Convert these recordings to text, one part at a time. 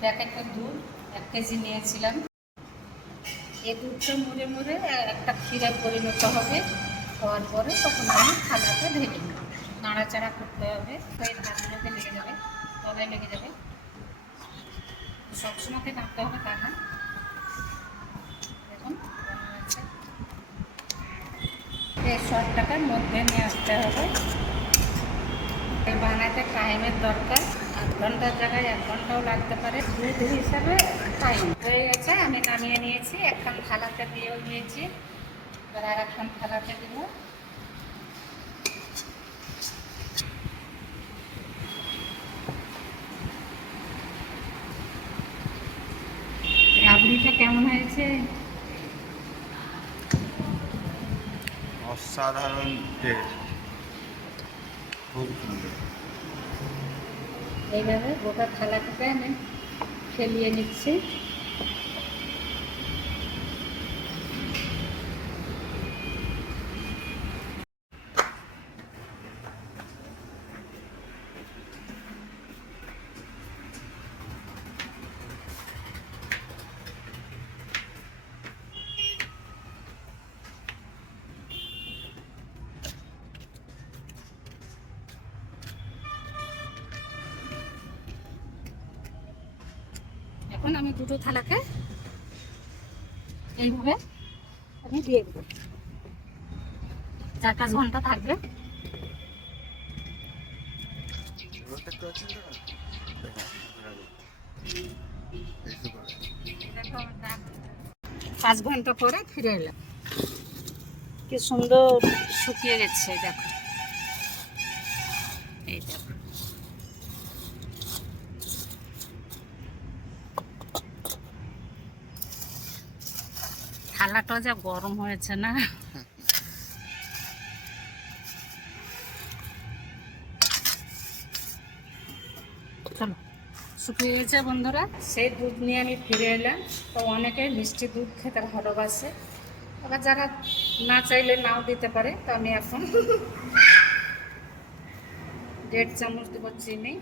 প্যাকেটের দুধ 1 কেজি নিয়েছিলাম। এই দুধটা মুড়ে মুড়ে একটা ক্ষীরে পরিণত হবে। হওয়ার পরে তখন আমি থালাতে ঢেলে নেব। নাড়াচাড়া করতে হবে, এর হাতগুলোতে লেগে যাবে, তলায় লেগে যাবে। সবসময় নাড়তে হবে তা না। দেখুন হয়েছে। এই শর্টটাকে মধ্যে নিয়ে আসতে হবে। এই বানাতে টাইমের দরকার, 8 ঘন্টার জায়গায় 1 ঘন্টাও লাগতে পারে। দুধ হিসাবে টাইম হয়ে গেছে। আমি নামিয়ে নিয়েছি, একখান থালাতে দিয়েও নিয়েছি। এবার আর একখান থালাতে দিব। রাবড়িটা কেমন হয়েছে? অসাধারণ টেস্ট, খুব সুন্দর। এইভাবে গোটা থালাটাকে আমি ফেলিয়ে নিচ্ছি। এখন আমি দুটো থালাকে এইভাবে আমি দিয়ে দেবো। 4-5 ঘন্টা থাকবে। 5 ঘন্টা পরে ফিরে এলাম। কি সুন্দর শুকিয়ে গেছে, দেখো। এই দেখো, থালাটা যা গরম হয়েছে না। চলো, শুকিয়ে গেছে বন্ধুরা। সেই দুধ নিয়ে আমি ফিরে এলাম। তো অনেকে মিষ্টি দুধ খেতে ভালোবাসে, আবার যারা না চাইলে নাও দিতে পারে। তো আমি এখন 1.5 চামচ দেবো চিনি।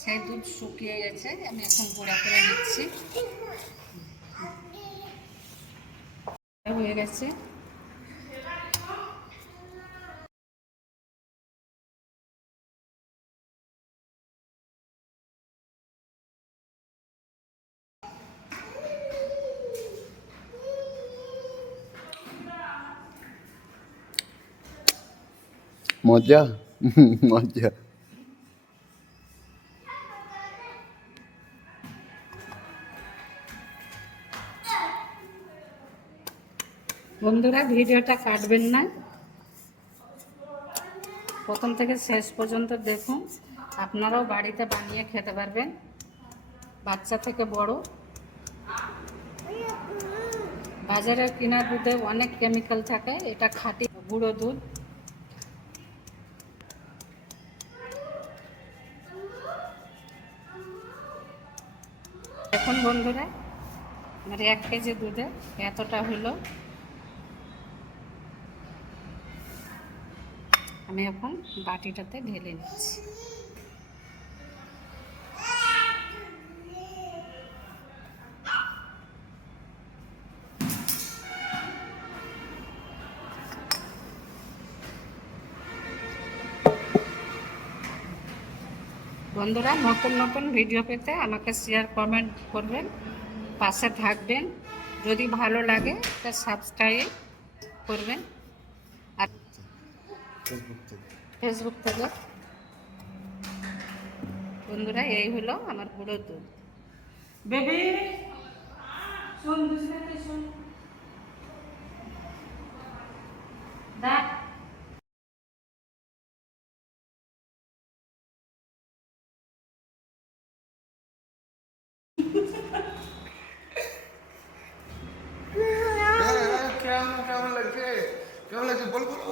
সেই দুধ শুকিয়ে গেছে, আমি এখন গুঁড়া করে নিচ্ছি। হয়ে গেছে। মজা মজা। বন্ধুরা, ভিডিওটা কাটবেন না, প্রথম থেকে শেষ পর্যন্ত দেখুন। আপনারাও বাড়িতে বানিয়ে খেতে পারবেন, বাচ্চা থেকে বড়। বাজারের কিনা দুধে অনেক কেমিক্যাল থাকে, এটা খাঁটি গুঁড়ো দুধ। এখন বন্ধুরা, আমার 1 কেজি দুধে এতটা হলো। আমি এখন বাটিটাতে ঢেলে নিচ্ছি। বন্ধুরা, নতুন নতুন ভিডিও পেতে আমাকে শেয়ার কমেন্ট করবেন, পাশে থাকবেন। যদি ভালো লাগে তা সাবস্ক্রাইব করবেন। আর ফেসবুক থেকে। বন্ধুরা, এই হলো আমার গুঁড়ো দুধ। বেবি শোন, শোন দেখ। কেমন কেমন লাগছে, কেমন লাগছে বল বল।